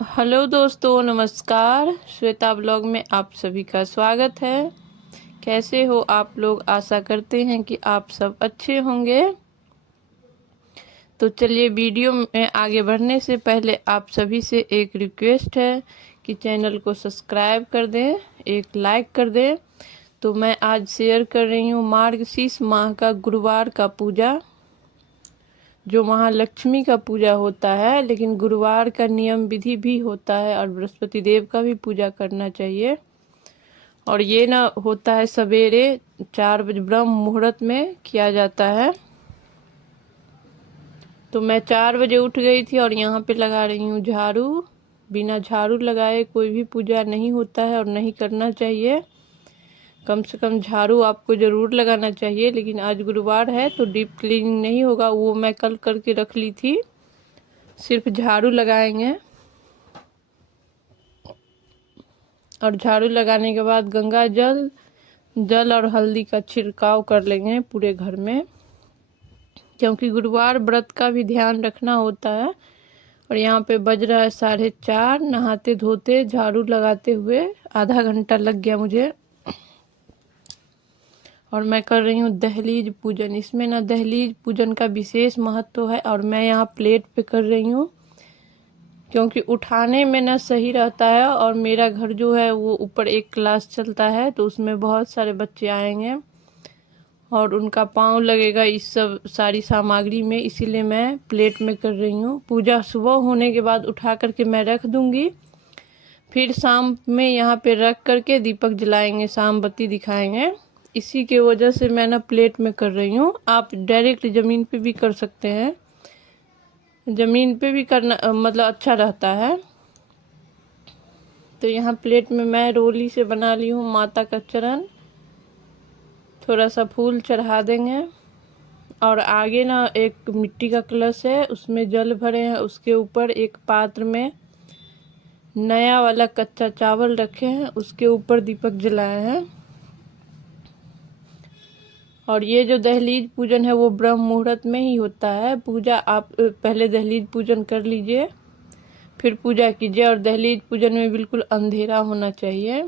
Hello दोस्तों, नमस्कार। Shweta blog में आप सभी का स्वागत है। कैसे हो आप लोग? आशा करते हैं कि आप सब अच्छे होंगे। तो चलिए, वीडियो में आगे बढ़ने से पहले आप सभी से एक रिक्वेस्ट है कि चैनल को सब्सक्राइब कर दें, एक लाइक कर दें। तो मैं आज शेयर कर रही हूँ मार्गशीर्ष माह का गुरुवार का पूजा, जो महालक्ष्मी का पूजा होता है, लेकिन गुरुवार का नियम विधि भी होता है और बृहस्पति देव का भी पूजा करना चाहिए। और ये ना होता है सवेरे 4 बजे ब्रह्म मुहूर्त में किया जाता है। तो मैं 4 बजे उठ गई थी और यहाँ पे लगा रही हूँ झाड़ू। बिना झाड़ू लगाए कोई भी पूजा नहीं होता है और नहीं करना चाहिए। कम से कम झाड़ू आपको ज़रूर लगाना चाहिए। लेकिन आज गुरुवार है तो डीप क्लीनिंग नहीं होगा, वो मैं कल करके रख ली थी। सिर्फ झाड़ू लगाएंगे और झाड़ू लगाने के बाद गंगा जल और हल्दी का छिड़काव कर लेंगे पूरे घर में, क्योंकि गुरुवार व्रत का भी ध्यान रखना होता है। और यहाँ पे बज रहा है 4:30। नहाते धोते झाड़ू लगाते हुए आधा घंटा लग गया मुझे। और मैं कर रही हूँ दहलीज पूजन। इसमें ना दहलीज पूजन का विशेष महत्व है और मैं यहाँ प्लेट पे कर रही हूँ, क्योंकि उठाने में ना सही रहता है। और मेरा घर जो है वो ऊपर एक क्लास चलता है, तो उसमें बहुत सारे बच्चे आएंगे और उनका पाँव लगेगा इस सब सारी सामग्री में, इसीलिए मैं प्लेट में कर रही हूँ। पूजा सुबह होने के बाद उठा करके मैं रख दूँगी, फिर शाम में यहाँ पे रख करके दीपक जलाएंगे, शाम बत्ती दिखाएंगे। इसी के वजह से मैं ना प्लेट में कर रही हूँ। आप डायरेक्ट ज़मीन पे भी कर सकते हैं, ज़मीन पे भी करना मतलब अच्छा रहता है। तो यहाँ प्लेट में मैं रोली से बना ली हूँ माता का चरण। थोड़ा सा फूल चढ़ा देंगे और आगे ना एक मिट्टी का कलश है, उसमें जल भरे हैं। उसके ऊपर एक पात्र में नया वाला कच्चा चावल रखे हैं, उसके ऊपर दीपक जलाए हैं। और ये जो दहलीज पूजन है वो ब्रह्म मुहूर्त में ही होता है। पूजा आप पहले दहलीज पूजन कर लीजिए, फिर पूजा कीजिए। और दहलीज पूजन में बिल्कुल अंधेरा होना चाहिए।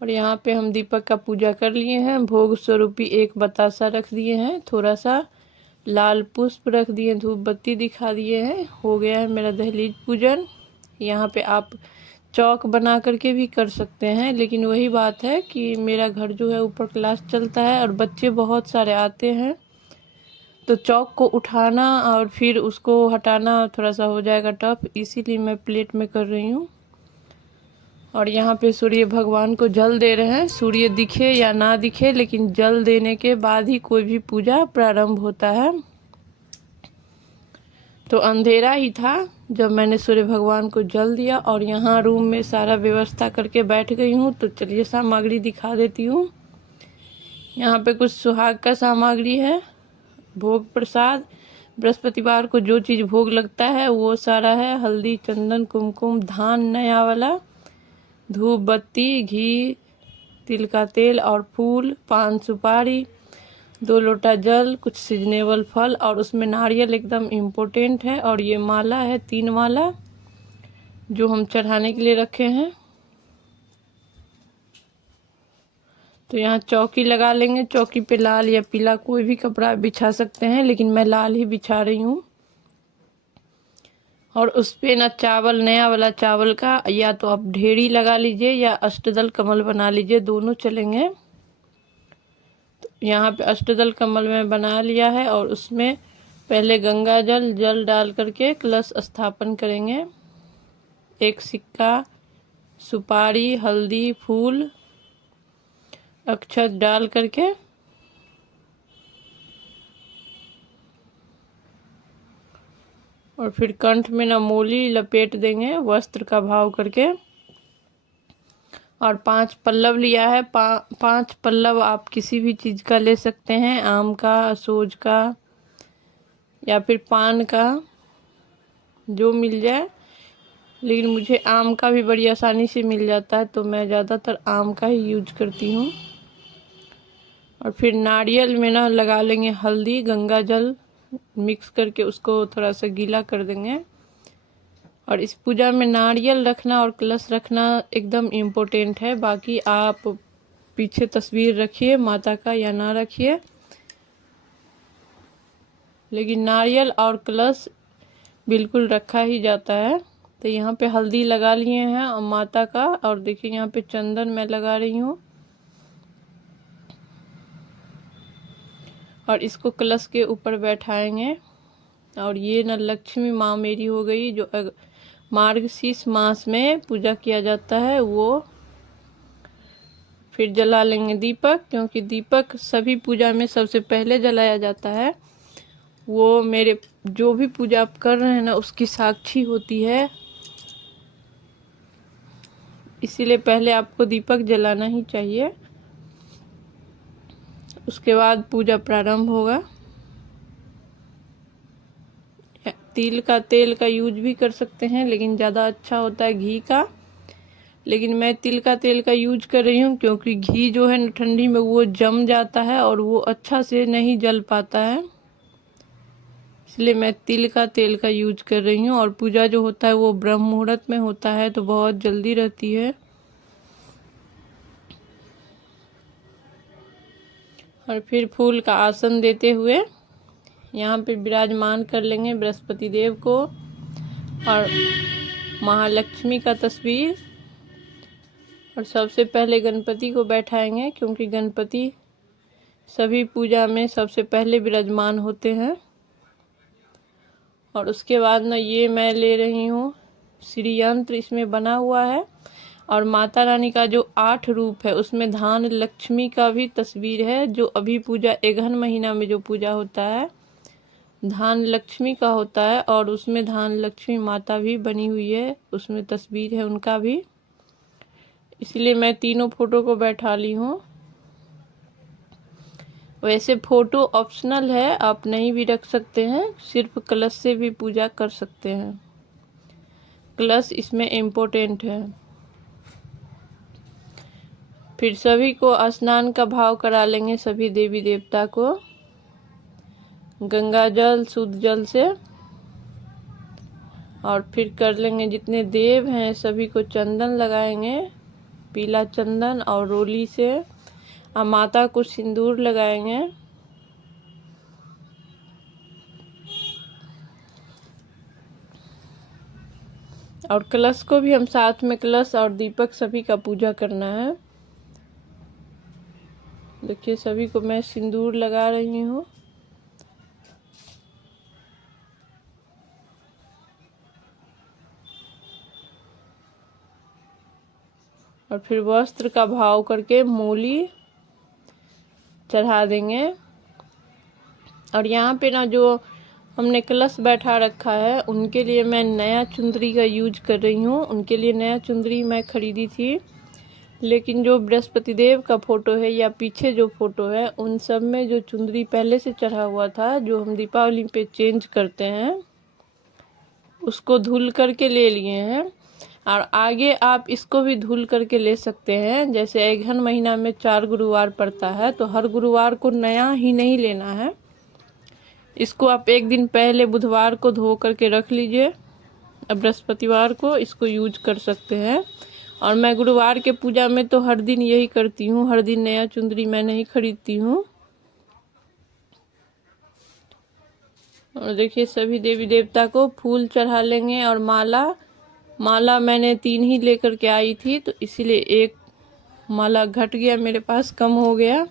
और यहाँ पे हम दीपक का पूजा कर लिए हैं। भोग स्वरूपी एक बतासा रख दिए हैं, थोड़ा सा लाल पुष्प रख दिए, धूप बत्ती दिखा दिए हैं। हो गया है मेरा दहलीज पूजन। यहाँ पे आप चौक बना करके भी कर सकते हैं, लेकिन वही बात है कि मेरा घर जो है ऊपर क्लास चलता है और बच्चे बहुत सारे आते हैं, तो चौक को उठाना और फिर उसको हटाना थोड़ा सा हो जाएगा टफ, इसीलिए मैं प्लेट में कर रही हूँ। और यहाँ पे सूर्य भगवान को जल दे रहे हैं। सूर्य दिखे या ना दिखे, लेकिन जल देने के बाद ही कोई भी पूजा प्रारंभ होता है। तो अंधेरा ही था जब मैंने सूर्य भगवान को जल दिया। और यहाँ रूम में सारा व्यवस्था करके बैठ गई हूँ। तो चलिए सामग्री दिखा देती हूँ। यहाँ पे कुछ सुहाग का सामग्री है, भोग प्रसाद, बृहस्पतिवार को जो चीज़ भोग लगता है वो सारा है। हल्दी, चंदन, कुमकुम, धान नया वाला, धूप बत्ती, घी, तिल का तेल और फूल, पान सुपारी, 2 लोटा जल, कुछ सीजनेबल फल और उसमें नारियल एकदम इम्पोर्टेंट है। और ये माला है 3 माला जो हम चढ़ाने के लिए रखे हैं। तो यहाँ चौकी लगा लेंगे। चौकी पे लाल या पीला कोई भी कपड़ा बिछा सकते हैं, लेकिन मैं लाल ही बिछा रही हूँ। और उस पे ना चावल, नया वाला चावल का, या तो आप ढेरी लगा लीजिए या अष्टदल कमल बना लीजिए, दोनों चलेंगे। तो यहाँ पे अष्टदल कमल में बना लिया है और उसमें पहले गंगा जल डाल करके कलश स्थापन करेंगे। एक सिक्का, सुपारी, हल्दी, फूल, अक्षत डाल करके और फिर कंठ में ना मोली लपेट देंगे वस्त्र का भाव करके। और 5 पल्लव लिया है। 5 पल्लव आप किसी भी चीज़ का ले सकते हैं, आम का, सोज का या फिर पान का, जो मिल जाए। लेकिन मुझे आम का भी बड़ी आसानी से मिल जाता है, तो मैं ज़्यादातर आम का ही यूज करती हूँ। और फिर नारियल में ना लगा लेंगे हल्दी, गंगा जल मिक्स करके उसको थोड़ा सा गीला कर देंगे। और इस पूजा में नारियल रखना और कलश रखना एकदम इम्पोर्टेंट है। बाकी आप पीछे तस्वीर रखिए माता का या ना रखिए, लेकिन नारियल और कलश बिल्कुल रखा ही जाता है। तो यहाँ पे हल्दी लगा लिए हैं और माता का, और देखिए यहाँ पे चंदन मैं लगा रही हूँ। और इसको कलश के ऊपर बैठाएंगे। और ये न लक्ष्मी माँ मेरी हो गई, जो मार्गशीर्ष मास में पूजा किया जाता है वो। फिर जला लेंगे दीपक, क्योंकि दीपक सभी पूजा में सबसे पहले जलाया जाता है। वो मेरे जो भी पूजा आप कर रहे हैं ना उसकी साक्षी होती है, इसीलिए पहले आपको दीपक जलाना ही चाहिए। उसके बाद पूजा प्रारंभ होगा। तिल का तेल का यूज भी कर सकते हैं, लेकिन ज़्यादा अच्छा होता है घी का। लेकिन मैं तिल का तेल का यूज कर रही हूँ, क्योंकि घी जो है न ठंडी में वो जम जाता है और वो अच्छा से नहीं जल पाता है, इसलिए मैं तिल का तेल का यूज कर रही हूँ। और पूजा जो होता है वो ब्रह्म मुहूर्त में होता है, तो बहुत जल्दी रहती है। और फिर फूल का आसन देते हुए यहाँ पे विराजमान कर लेंगे बृहस्पति देव को और महालक्ष्मी का तस्वीर। और सबसे पहले गणपति को बैठाएंगे, क्योंकि गणपति सभी पूजा में सबसे पहले विराजमान होते हैं। और उसके बाद ना ये मैं ले रही हूँ श्री यंत्र, इसमें बना हुआ है। और माता रानी का जो 8 रूप है उसमें धान लक्ष्मी का भी तस्वीर है। जो अभी पूजा अगहन महीना में जो पूजा होता है धान लक्ष्मी का होता है, और उसमें धान लक्ष्मी माता भी बनी हुई है, उसमें तस्वीर है उनका भी। इसलिए मैं तीनों फोटो को बैठा ली हूँ। वैसे फोटो ऑप्शनल है, आप नहीं भी रख सकते हैं, सिर्फ कलश से भी पूजा कर सकते हैं। कलश इसमें इम्पोर्टेंट है। फिर सभी को स्नान का भाव करा लेंगे, सभी देवी देवता को गंगा जल शुद्ध जल से। और फिर कर लेंगे जितने देव हैं सभी को चंदन लगाएंगे, पीला चंदन और रोली से। और माता को सिंदूर लगाएंगे। और कलश को भी हम साथ में, कलश और दीपक सभी का पूजा करना है। देखिए सभी को मैं सिंदूर लगा रही हूँ। और फिर वस्त्र का भाव करके मूली चढ़ा देंगे। और यहाँ पे ना जो हमने कलश बैठा रखा है उनके लिए मैं नया चुंदरी का यूज कर रही हूँ। उनके लिए नया चुंदरी मैं खरीदी थी, लेकिन जो बृहस्पति देव का फोटो है या पीछे जो फोटो है उन सब में जो चुंदरी पहले से चढ़ा हुआ था, जो हम दीपावली पे चेंज करते हैं, उसको धुल करके ले लिए हैं। और आगे आप इसको भी धुल करके ले सकते हैं। जैसे अगहन महीना में 4 गुरुवार पड़ता है, तो हर गुरुवार को नया ही नहीं लेना है। इसको आप एक दिन पहले बुधवार को धो करके रख लीजिए, अब बृहस्पतिवार को इसको यूज कर सकते हैं। और मैं गुरुवार के पूजा में तो हर दिन यही करती हूँ, हर दिन नया चुंदरी मैं नहीं खरीदती हूँ। और देखिए सभी देवी देवता को फूल चढ़ा लेंगे। और माला मैंने 3 ही लेकर के आई थी, तो इसीलिए एक माला घट गया, मेरे पास कम हो गया।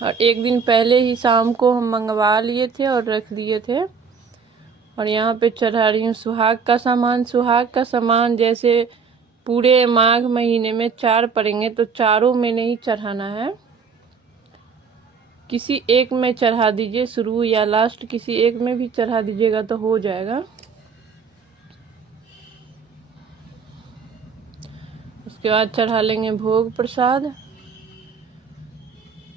और एक दिन पहले ही शाम को हम मंगवा लिए थे और रख दिए थे। और यहाँ पे चढ़ा रही हूँ सुहाग का सामान। सुहाग का सामान जैसे पूरे माघ महीने में 4 पड़ेंगे, तो चारों में नहीं चढ़ाना है, किसी एक में चढ़ा दीजिए, शुरू या लास्ट किसी एक में भी चढ़ा दीजिएगा तो हो जाएगा। उसके बाद चढ़ा लेंगे भोग प्रसाद।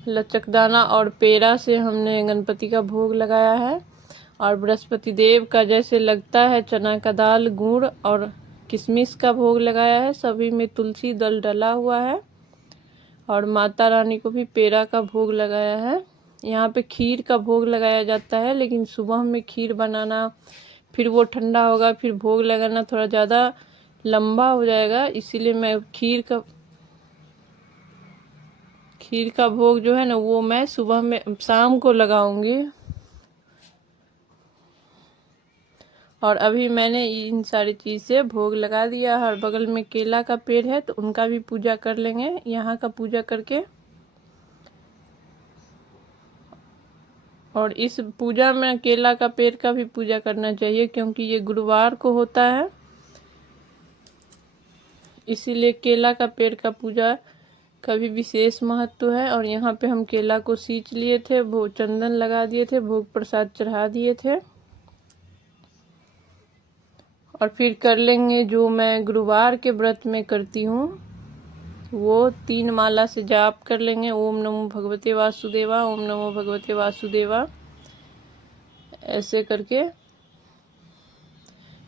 लचकदाना और पेड़ा से हमने गणपति का भोग लगाया है। और बृहस्पति देव का जैसे लगता है चना का दाल, गुड़ और किशमिश का भोग लगाया है। सभी में तुलसी दल डला हुआ है। और माता रानी को भी पेड़ा का भोग लगाया है। यहाँ पे खीर का भोग लगाया जाता है, लेकिन सुबह में खीर बनाना फिर वो ठंडा होगा, फिर भोग लगाना थोड़ा ज़्यादा लंबा हो जाएगा, इसीलिए मैं खीर का भोग जो है ना वो मैं सुबह में शाम को लगाऊंगी। और अभी मैंने इन सारी चीज़ से भोग लगा दिया। हर बगल में केला का पेड़ है तो उनका भी पूजा कर लेंगे, यहाँ का पूजा करके। और इस पूजा में केला का पेड़ का भी पूजा करना चाहिए क्योंकि ये गुरुवार को होता है, इसीलिए केला का पेड़ का पूजा का भी विशेष महत्व है। और यहाँ पे हम केला को सींच लिए थे, वो चंदन लगा दिए थे, भोग प्रसाद चढ़ा दिए थे। और फिर कर लेंगे जो मैं गुरुवार के व्रत में करती हूँ, वो 3 माला से जाप कर लेंगे। ओम नमो भगवते वासुदेवा, ओम नमो भगवते वासुदेवा, ऐसे करके।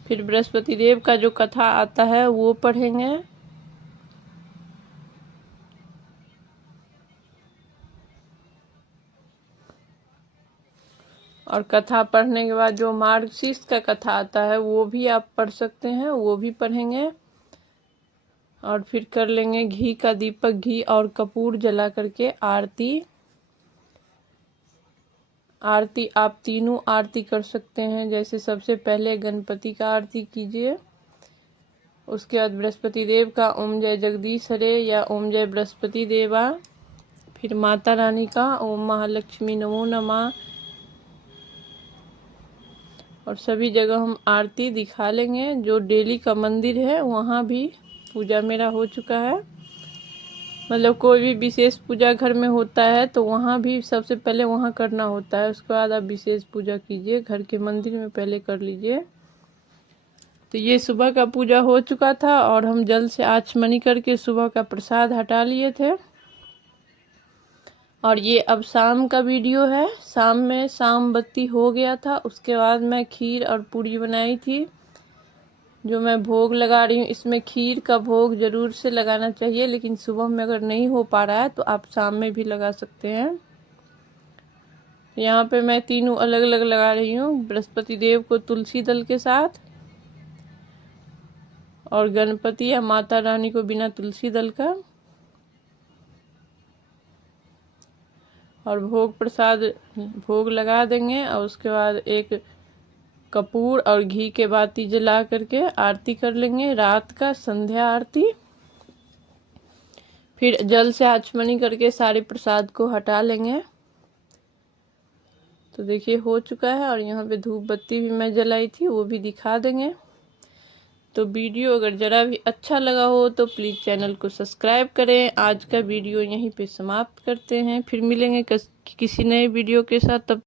फिर बृहस्पति देव का जो कथा आता है वो पढ़ेंगे। और कथा पढ़ने के बाद जो मार्गशीर्ष का कथा आता है वो भी आप पढ़ सकते हैं, वो भी पढ़ेंगे। और फिर कर लेंगे घी का दीपक, घी और कपूर जला करके आरती। आप तीनों आरती कर सकते हैं। जैसे सबसे पहले गणपति का आरती कीजिए, उसके बाद बृहस्पति देव का ओम जय जगदीश हरे या ओम जय बृहस्पति देवा, फिर माता रानी का ओम महालक्ष्मी नमो नमः। और सभी जगह हम आरती दिखा लेंगे। जो डेली का मंदिर है वहाँ भी पूजा मेरा हो चुका है। मतलब कोई भी विशेष पूजा घर में होता है तो वहाँ भी सबसे पहले वहाँ करना होता है, उसके बाद आप विशेष पूजा कीजिए, घर के मंदिर में पहले कर लीजिए। तो ये सुबह का पूजा हो चुका था और हम जल से आचमनी करके सुबह का प्रसाद हटा लिए थे। और ये अब शाम का वीडियो है। शाम में शाम बत्ती हो गया था, उसके बाद मैं खीर और पूड़ी बनाई थी जो मैं भोग लगा रही हूँ। इसमें खीर का भोग जरूर से लगाना चाहिए, लेकिन सुबह में अगर नहीं हो पा रहा है तो आप शाम में भी लगा सकते हैं। यहाँ पे मैं तीनों अलग अलग लगा रही हूँ, बृहस्पति देव को तुलसी दल के साथ, और गणपति या माता रानी को बिना तुलसी दल का। और भोग प्रसाद भोग लगा देंगे और उसके बाद एक कपूर और घी के बाती जला करके आरती कर लेंगे, रात का संध्या आरती। फिर जल से आचमनी करके सारे प्रसाद को हटा लेंगे। तो देखिए हो चुका है। और यहाँ पे धूप बत्ती भी मैं जलाई थी, वो भी दिखा देंगे। तो वीडियो अगर ज़रा भी अच्छा लगा हो तो प्लीज़ चैनल को सब्सक्राइब करें। आज का वीडियो यहीं पे समाप्त करते हैं, फिर मिलेंगे किसी नए वीडियो के साथ। तब